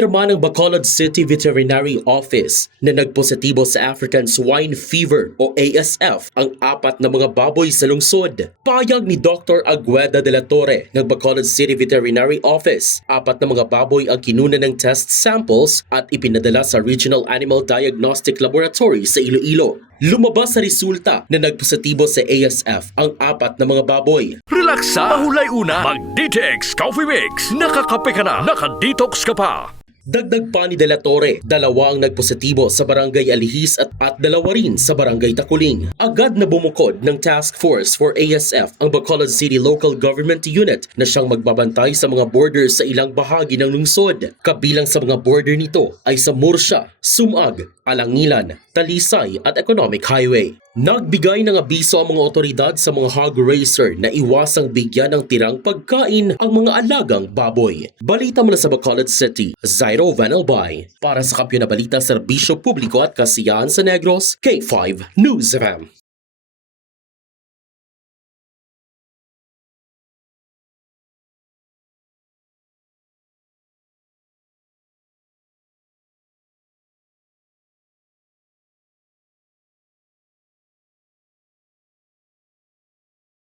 Kinumpirma ng Bacolod City Veterinary Office na nagpositibo sa African Swine Fever o ASF ang 4 na mga baboy sa lungsod. Payag ni Dr. Agueda de la Torre ng Bacolod City Veterinary Office, 4 na mga baboy ang kinuna ng test samples at ipinadala sa Regional Animal Diagnostic Laboratory sa Iloilo. Lumabas sa resulta na nagpositibo sa ASF ang 4 na mga baboy. Relaksa, mahulay una, mag-Detox Coffee Mix. Nakakape ka na, naka-detox ka pa. Dagdag pa ni De La Torre, 2 ang nagpositibo sa Barangay Alihis at 2 rin sa Barangay Takuling. Agad na bumukod ng Task Force for ASF ang Bacolod City Local Government Unit na siyang magbabantay sa mga borders sa ilang bahagi ng lungsod. Kabilang sa mga border nito ay sa Murcia, Sumag, Alangilan, Talisay at Economic Highway. Nagbigay ng abiso ang mga otoridad sa mga hog raiser na iwasang bigyan ng tirang pagkain ang mga alagang baboy. Balita mula sa Bacolod City, Zairo Vanelbay. Para sa Kampiyon na Balita, Serbisyo Publiko at Kasiyahan sa Negros, K5 News FM.